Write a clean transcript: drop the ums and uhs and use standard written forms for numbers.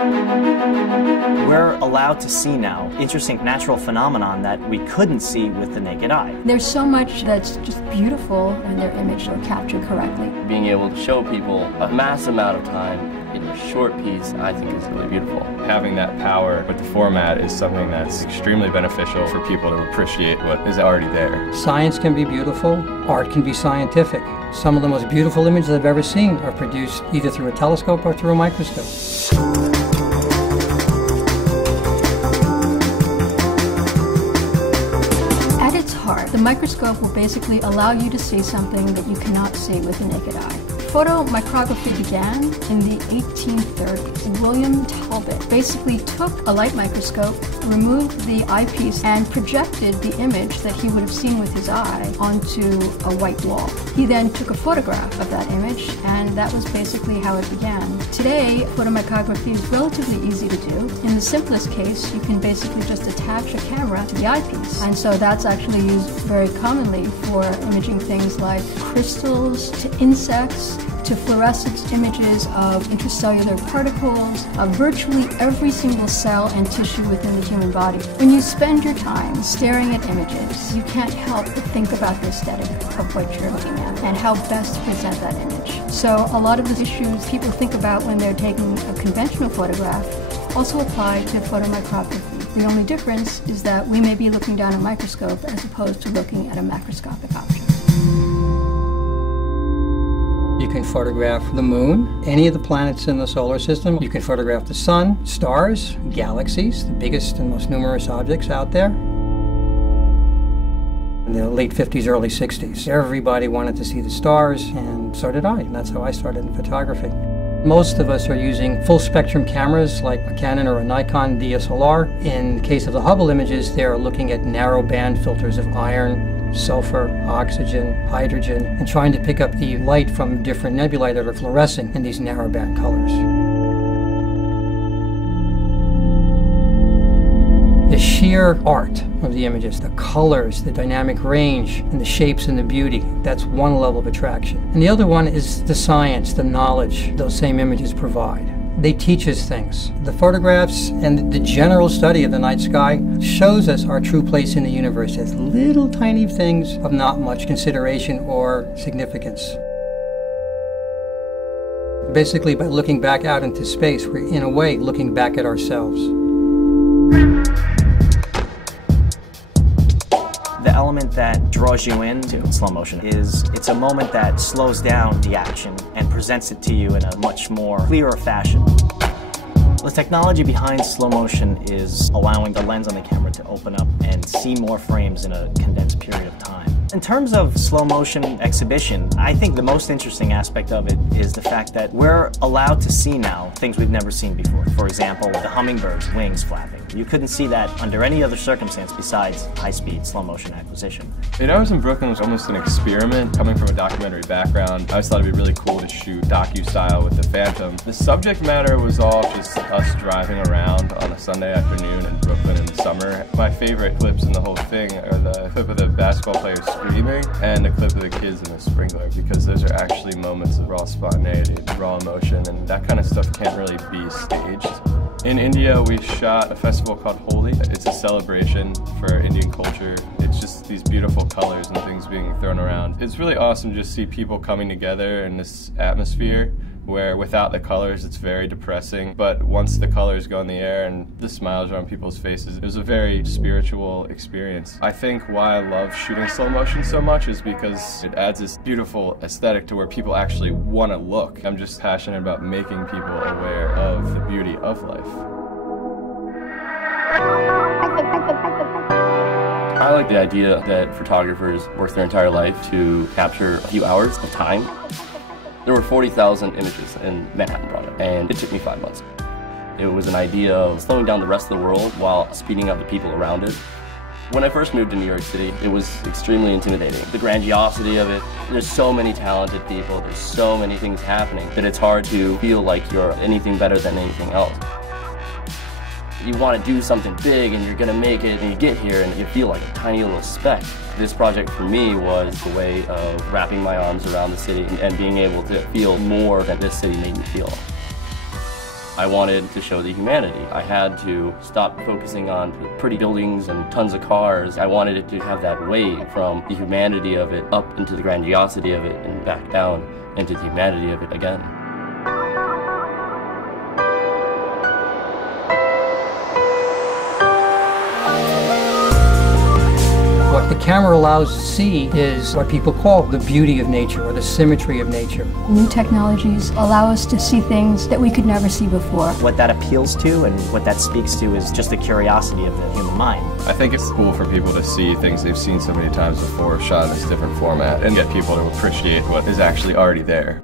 We're allowed to see now interesting natural phenomenon that we couldn't see with the naked eye. There's so much that's just beautiful when they're imaged or captured correctly. Being able to show people a mass amount of time in a short piece, I think is really beautiful. Having that power with the format is something that's extremely beneficial for people to appreciate what is already there. Science can be beautiful, art can be scientific. Some of the most beautiful images I've ever seen are produced either through a telescope or through a microscope. At its heart, the microscope will basically allow you to see something that you cannot see with the naked eye. Photomicrography began in the 1830s. William Talbot basically took a light microscope, removed the eyepiece, and projected the image that he would have seen with his eye onto a white wall. He then took a photograph of that image, and that was basically how it began. Today, photomicrography is relatively easy to do. In the simplest case, you can basically just attach a camera to the eyepiece, and so that's actually used very commonly for imaging things like crystals to insects, to fluorescence images of intracellular particles, of virtually every single cell and tissue within the human body. When you spend your time staring at images, you can't help but think about the aesthetic of what you're looking at and how best to present that image. So a lot of the issues people think about when they're taking a conventional photograph also apply to photomicrography. The only difference is that we may be looking down a microscope as opposed to looking at a macroscopic object. You can photograph the moon, any of the planets in the solar system. You can photograph the sun, stars, galaxies, the biggest and most numerous objects out there. In the late 50s, early 60s, everybody wanted to see the stars, and so did I, and that's how I started in photography. Most of us are using full spectrum cameras like a Canon or a Nikon DSLR. In the case of the Hubble images, they're looking at narrow band filters of iron, sulfur, oxygen, hydrogen, and trying to pick up the light from different nebulae that are fluorescing in these narrowband colors. The sheer art of the images, the colors, the dynamic range, and the shapes and the beauty, that's one level of attraction. And the other one is the science, the knowledge those same images provide. They teach us things. The photographs and the general study of the night sky shows us our true place in the universe as little tiny things of not much consideration or significance. Basically, by looking back out into space, we're in a way looking back at ourselves. The element that draws you into slow motion is it's a moment that slows down the action and presents it to you in a much more clearer fashion. The technology behind slow motion is allowing the lens on the camera to open up and see more frames in a condensed period of time. In terms of slow motion exhibition, I think the most interesting aspect of it is the fact that we're allowed to see now things we've never seen before. For example, the hummingbird's wings flapping. You couldn't see that under any other circumstance besides high-speed slow motion acquisition. I was in Brooklyn was almost an experiment. Coming from a documentary background, I always thought it'd be really cool to shoot docu-style with the Phantom. The subject matter was all just us driving around on a Sunday afternoon in Brooklyn in the summer. My favorite clips in the whole thing are the clip of the basketball players screaming and the clip of the kids in the sprinkler, because those are actually moments of raw spontaneity, raw emotion, and that kind of stuff can't really be staged. In India, we shot a festival called Holi. It's a celebration for Indian culture. It's just these beautiful colors and things being thrown around. It's really awesome to just see people coming together in this atmosphere where without the colors it's very depressing, but once the colors go in the air and the smiles are on people's faces, it was a very spiritual experience. I think why I love shooting slow motion so much is because it adds this beautiful aesthetic to where people actually want to look. I'm just passionate about making people aware of the beauty of life. I like the idea that photographers work their entire life to capture a few hours of time. There were 40,000 images in Manhattan Project, and it took me 5 months. It was an idea of slowing down the rest of the world while speeding up the people around it. When I first moved to New York City, it was extremely intimidating. The grandiosity of it, there's so many talented people, there's so many things happening that it's hard to feel like you're anything better than anything else. You want to do something big and you're going to make it, and you get here and you feel like a tiny little speck. This project for me was a way of wrapping my arms around the city and being able to feel more than this city made me feel. I wanted to show the humanity. I had to stop focusing on pretty buildings and tons of cars. I wanted it to have that wave from the humanity of it up into the grandiosity of it and back down into the humanity of it again. What the camera allows us to see is what people call the beauty of nature or the symmetry of nature. New technologies allow us to see things that we could never see before. What that appeals to and what that speaks to is just the curiosity of the human mind. I think it's cool for people to see things they've seen so many times before, shot in this different format, and get people to appreciate what is actually already there.